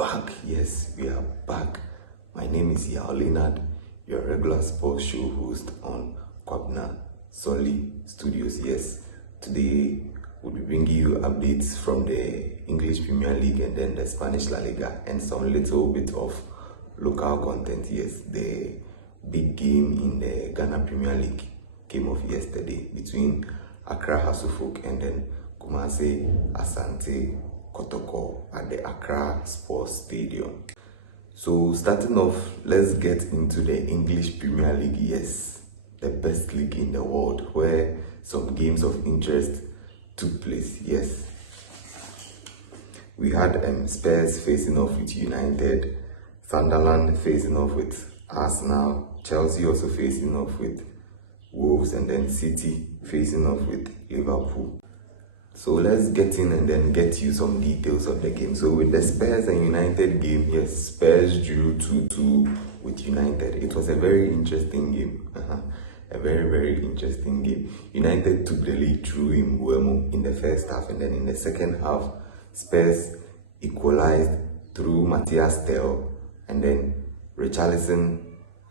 back. Yes, we are back. My name is Yao Leonard, your regular sports show host on Kwabena Solly Studios. Yes, today we'll be bringing you updates from the English Premier League and then the Spanish La Liga and some little bit of local content. Yes, the big game in the Ghana Premier League came off yesterday between Accra Hasselhoff and then Kumasi Asante Kotoko at the Accra Sports Stadium. So starting off, let's get into the English Premier League. Yes, the best league in the world, where some games of interest took place. Yes, we had Spurs facing off with United, Sunderland facing off with Arsenal, Chelsea also facing off with Wolves, and then City facing off with Liverpool. So let's get in and then get you some details of the game. So with the Spurs and United game, yes, Spurs drew 2-2 with United. It was a very interesting game. A very, very interesting game. United took the lead through Mbeumo in the first half, and then in the second half, Spurs equalized through Matthias Tel, and then Richarlison,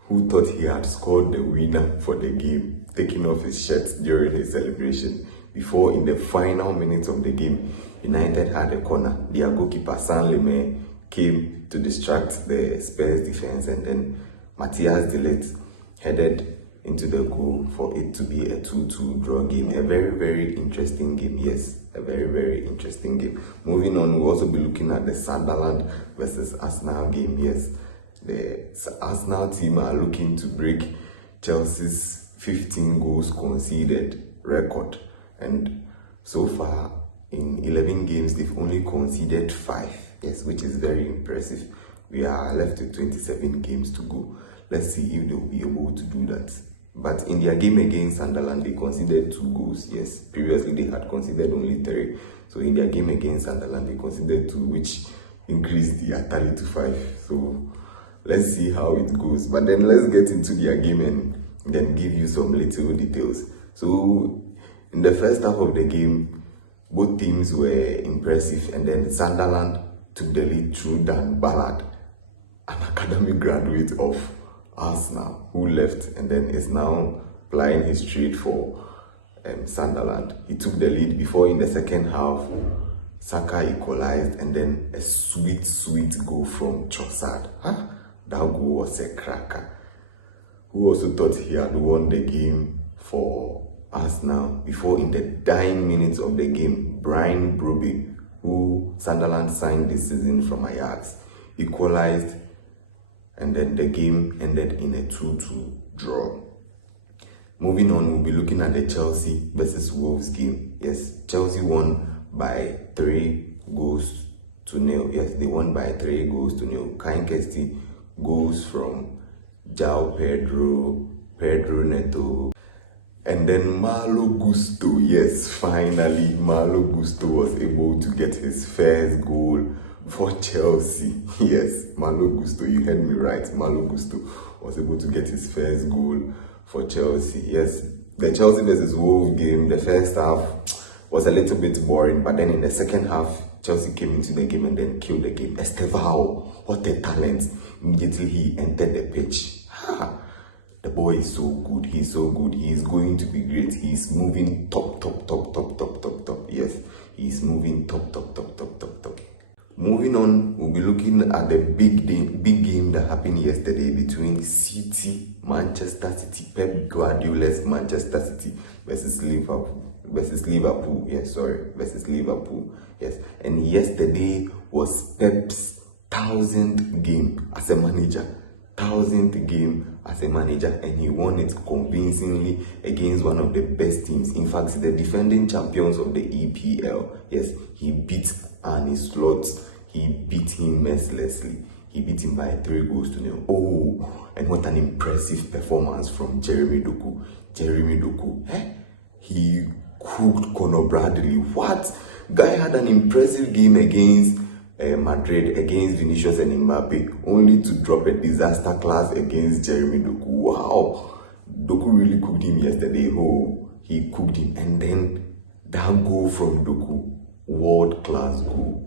who thought he had scored the winner for the game, taking off his shirt during his celebration. Before, in the final minutes of the game, United had a corner. Their goalkeeper, Sanleme, came to distract the Spurs defense, and then Matthias de Ligt headed into the goal for it to be a 2-2 draw game. A very, very interesting game. Yes, a very, very interesting game. Moving on, we'll also be looking at the Sunderland versus Arsenal game. Yes, the Arsenal team are looking to break Chelsea's 15 goals conceded record. And so far, in 11 games, they've only conceded 5. Yes, which is very impressive. We are left with 27 games to go. Let's see if they'll be able to do that. But in their game against Sunderland, they conceded 2 goals. Yes, previously they had conceded only 3. So in their game against Sunderland, they conceded 2, which increased the tally to 5. So let's see how it goes. But then let's get into their game and then give you some little details. So in the first half of the game, both teams were impressive, and then Sunderland took the lead through Dan Ballard, an academic graduate of Arsenal, who left and then is now plying his trade for Sunderland. He took the lead before, in the second half, Saka equalized, and then a sweet, sweet goal from Trossard. That goal was a cracker. Who also thought he had won the game for Arsenal before, in the dying minutes of the game, Brian Broby, who Sunderland signed this season from Ajax, equalized, and then the game ended in a 2-2 draw. Moving on, we'll be looking at the Chelsea versus Wolves game. Yes, Chelsea won by 3 goals to 0. Yes, they won by 3 goals to 0. Kain Kesti goals from João Pedro Neto, and then Malo Gusto. Yes, finally, Malo Gusto was able to get his first goal for Chelsea. Yes, Malo Gusto, you heard me right. Malo Gusto was able to get his first goal for Chelsea. Yes, the Chelsea versus Wolves game, the first half was a little bit boring, but then in the second half, Chelsea came into the game and then killed the game. Estevao, what a talent. Immediately he entered the pitch. The boy is so good. He's so good. He is going to be great. He's moving top. Yes, he's moving top. Moving on, we'll be looking at the big game that happened yesterday between Manchester City, Pep Guardiola's Manchester City versus Liverpool. Yes, versus Liverpool. Yes, and yesterday was Pep's 1000th game as a manager. 1000th game as a manager, and he won it convincingly against one of the best teams. In fact, the defending champions of the EPL. Yes, he beat Arne Slot. He beat him mercilessly. He beat him by 3 goals to 0. Oh, and what an impressive performance from Jeremy Doku. He cooked Conor Bradley. What? Guy had an impressive game against Madrid, against Vinicius and Mbappe, only to drop a disaster class against Jeremy Doku. Wow, Doku really cooked him yesterday. Oh, he cooked him. And then that goal from Doku, world class goal.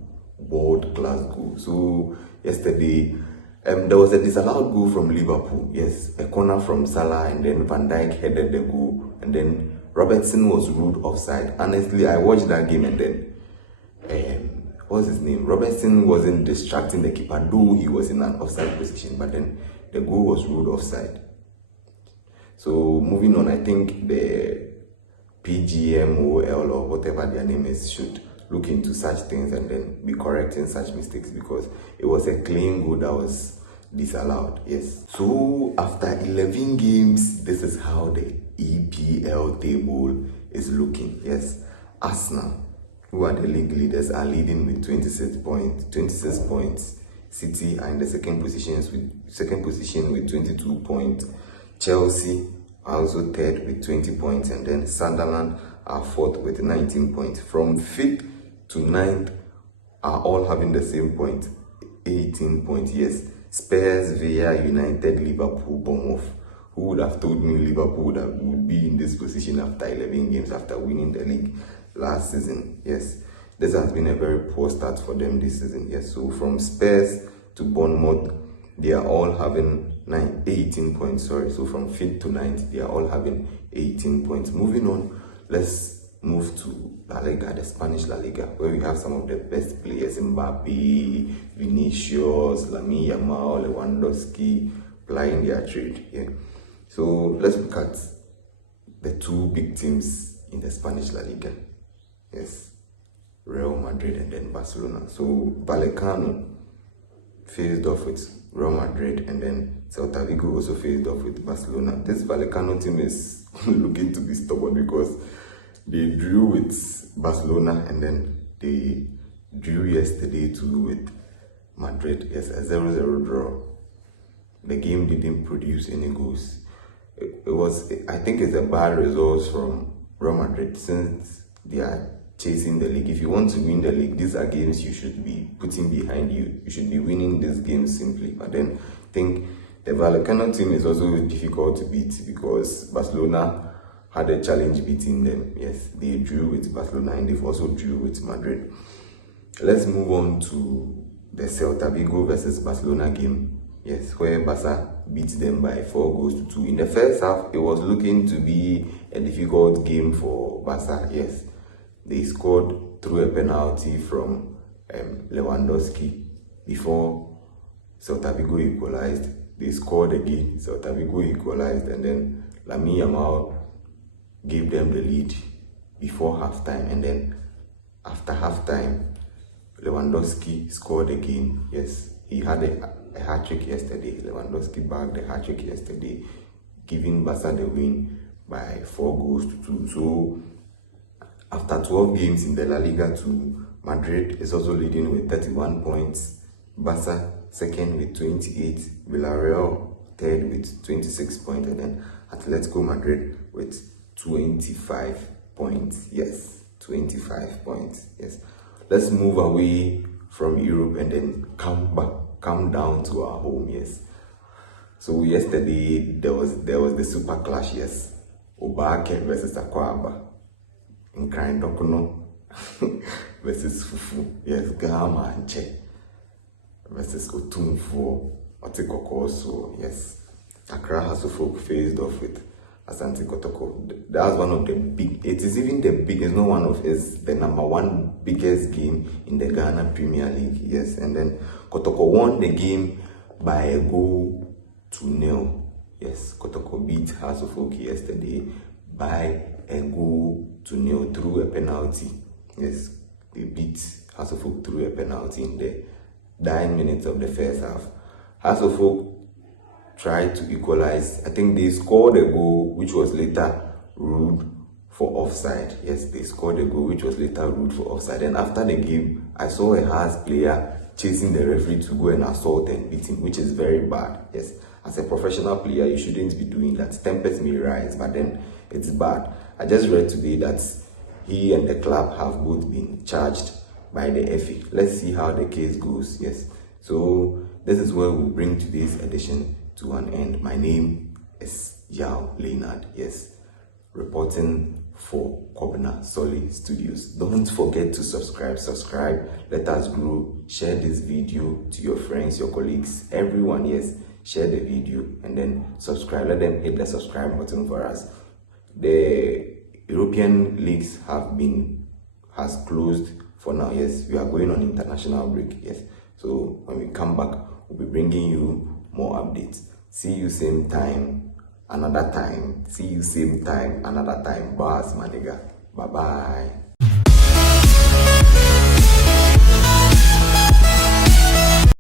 world-class goal. So yesterday, there was a disallowed goal from Liverpool. Yes, a corner from Salah, and then Van Dijk headed the goal, and then Robertson was ruled offside. Honestly, I watched that game, and then what's his name? Robertson wasn't distracting the keeper, though he was in an offside position, but then the goal was ruled offside. So moving on, I think the PGMOL or whatever their name is should look into such things and then be correcting such mistakes, because it was a clean goal that was disallowed. Yes. So after 11 games, this is how the EPL table is looking. Yes. Arsenal, who are the league leaders, are leading with 26 points. City are in the second position with 22 points. Chelsea are also third with 20 points, and then Sunderland are fourth with 19 points. From 5th to 9th are all having the same point, 18 points. Yes, Spurs, Villa, United, Liverpool, Bournemouth. Who would have told me Liverpool would be in this position after 11 games, after winning the league last season? Yes, this has been a very poor start for them this season. Yes, so from Spurs to Bournemouth, they are all having 18 points. So from 5th to 9th, they are all having 18 points. Moving on, let's move to La Liga, the Spanish La Liga, where we have some of the best players: Mbappe, Vinicius, Lamine Yamal, Lewandowski, plying their trade. Yeah. So let's look at the two big teams in the Spanish La Liga. Yes, Real Madrid and then Barcelona. So Vallecano faced off with Real Madrid, and then Celta Vigo also faced off with Barcelona. This Vallecano team is looking to be stubborn, because they drew with Barcelona and then they drew yesterday too with Madrid. Yes, a 0-0 draw. The game didn't produce any goals. I think it's a bad result from Real Madrid, since they are chasing the league. If you want to win the league, these are games you should be putting behind you. You should be winning these games simply. But then I think the Vallecano team is also difficult to beat, because Barcelona had a challenge beating them. Yes, they drew with Barcelona and they've also drew with Madrid. Let's move on to the Celta Vigo versus Barcelona game. Yes, where Barca beat them by 4-2. In the first half, it was looking to be a difficult game for Barca. Yes, they scored through a penalty from Lewandowski before Celta Vigo equalized. They scored again, Celta Vigo equalized, and then Lamine Yamal gave them the lead before halftime, and then after halftime, Lewandowski scored again. Yes, he had a hat-trick yesterday. Lewandowski bagged a hat-trick yesterday, giving Barca the win by 4-2. So after 12 games in the La Liga 2, Madrid is also leading with 31 points. Barca second with 28. Villarreal third with 26 points. And then Atletico Madrid with 25 points. Yes, 25 points. Yes. Let's move away from Europe and then come down to our home. Yes. So yesterday there was the super clash. Yes, Obake versus Kwabena. Nkraidokono versus Fufu. Yes, Gama and Che versus Otumfo Otikoko. So yes, Accra Hasselhoff faced off with Asante Kotoko. That's one of the big. It is even the biggest. No one of it's the number one biggest game in the Ghana Premier League. Yes, and then Kotoko won the game by a goal to nil. Yes, Kotoko beat Hasselhoff yesterday by a goal to nil through a penalty. Yes, they beat Hasselhoff through a penalty in the 9 minutes of the first half. Hasselhoff tried to equalize. I think they scored a goal which was later ruled for offside. Yes, they scored a goal which was later ruled for offside. And after the game, I saw a Hearts player chasing the referee to go and assault and beat him, which is very bad. Yes, as a professional player, you shouldn't be doing that. Tempers may rise, but then it's bad. I just read today that he and the club have both been charged by the FA. Let's see how the case goes. Yes, so this is where we bring today's edition to an end. My name is Yao Leonard. Yes, reporting for Kwabena Solid Studios. Don't forget to subscribe. Let us grow. Share this video to your friends, your colleagues, everyone. Yes, share the video and then subscribe. Let them hit the subscribe button for us. The European leagues has closed for now. Yes, we are going on international break. Yes, so when we come back, we'll be bringing you more updates. See you same time another time. See you same time another time. Boss, my nigga. Bye bye.